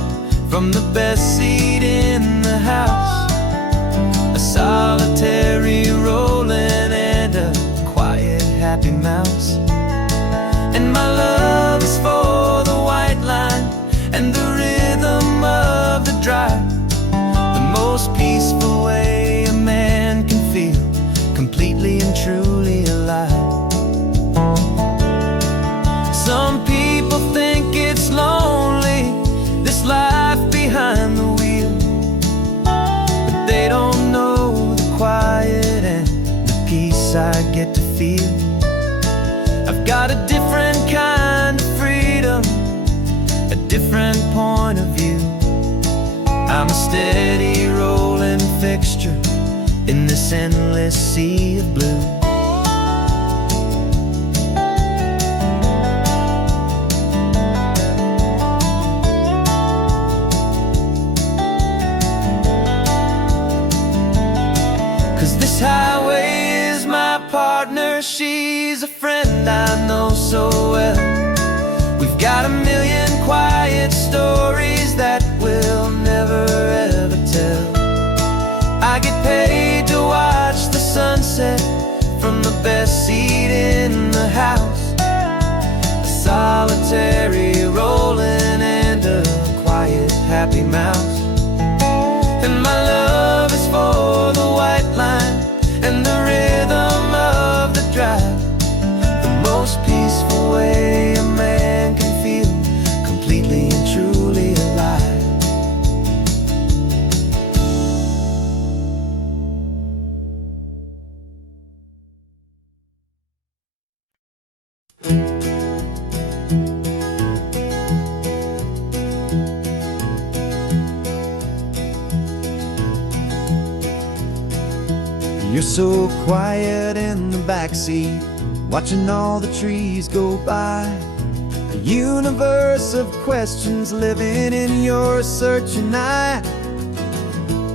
from the best seat in the house, a solitary rolling and a quiet happy mouse. And my love is for the white line and the rhythm of the drive, the most peaceful way a man can feel completely and truly alive. Some people think it's lonely, this life behind the wheel, but they don't know the quiet and the peace I get to feel. I've got a different kind of freedom, a different point of view. I'm a steady rolling fixture in this endless sea of blue. This highway is my partner, she's a friend I know so well. We've got a million quiet stories that we'll never ever tell. I get paid to watch the sunset from the best seat in the house, a solitary rolling and a quiet happy mouse. And my love is for the white line and the rhythm of the drive, the most peaceful way a man can feel completely and truly alive. You're so quiet in the backseat, watching all the trees go by. A universe of questions living in your searching eye.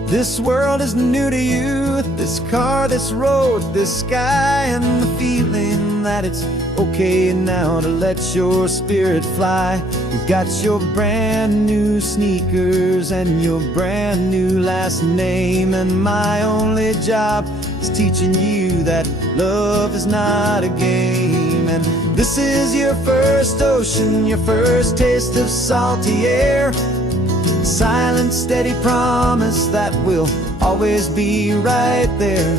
This world is new to you, this car, this road, this sky, and the feeling that it's okay now to let your spirit fly. You've got your brand new sneakers and your brand new last name, and my only job is teaching you that love is not a game. And this is your first ocean, your first taste of salty air, silent, steady promise that we'll always be right there.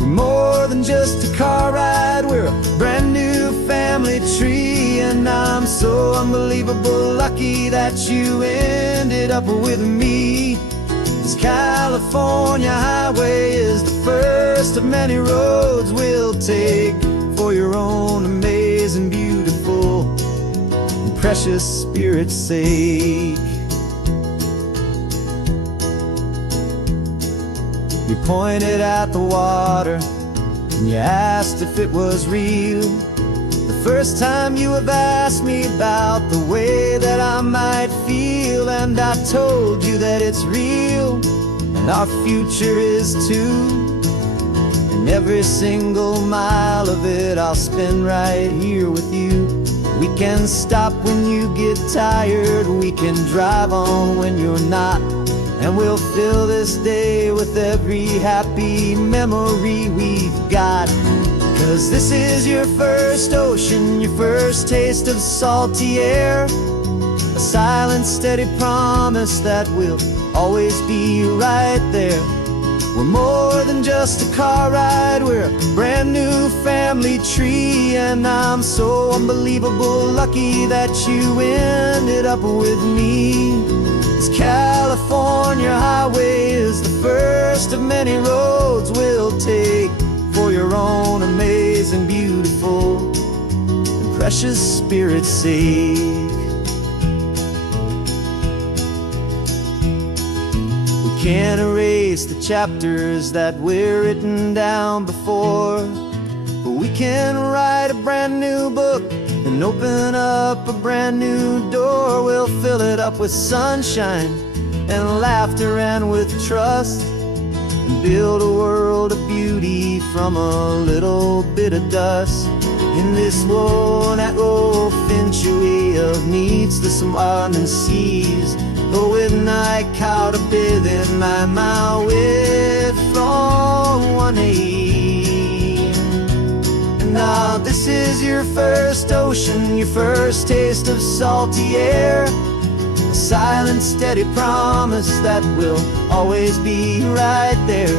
We're more than just a car ride, we're a brand new family tree, and I'm so unbelievable lucky that you ended up with me. This California highway is the first of many roads we'll take for your own amazing, beautiful, and precious spirit's sake. You pointed at the water and you asked if it was real. The first time you have asked me about the way that I might feel, and I told you that it's real and our future is too. And every single mile of it I'll spend right here with you, We can stop when you get tired, we can drive on when you're not, and we'll fill this day with every happy memory we've got. 'Cause this is your first ocean, your first taste of salty air, a silent, steady promise that we'll always be right there. We're more than just a car ride, we're a brand new family tree, and I'm so unbelievable lucky that you ended up with me. This California highway is the first of many roads we'll take for your own amazing, beautiful, and precious Spirit's sake. Can't erase the chapters that we're written down before, but we can write a brand new book and open up a brand new door. We'll fill it up with sunshine and laughter and with trust, and build a world of beauty from a little bit of dust. In this world that finchuy of needs the and seas, with night caught a bit in my mouth with from 1 And now this is your first ocean, your first taste of salty air, a silent, steady promise that we'll always be right there.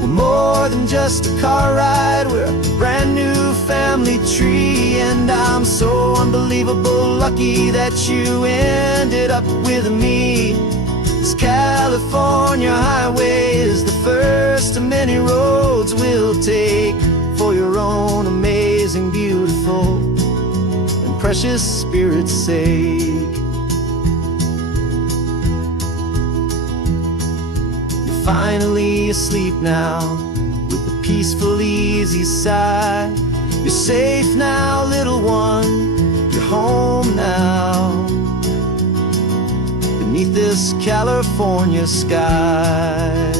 We're more than just a car ride, we're a brand new family tree, and I'm so unbelievable lucky that you ended up with me. This California highway is the first of many roads we'll take for your own amazing, beautiful, and precious Spirit's sake. Finally asleep now, with a peaceful, easy sigh. You're safe now, little one, you're home now, beneath this California sky.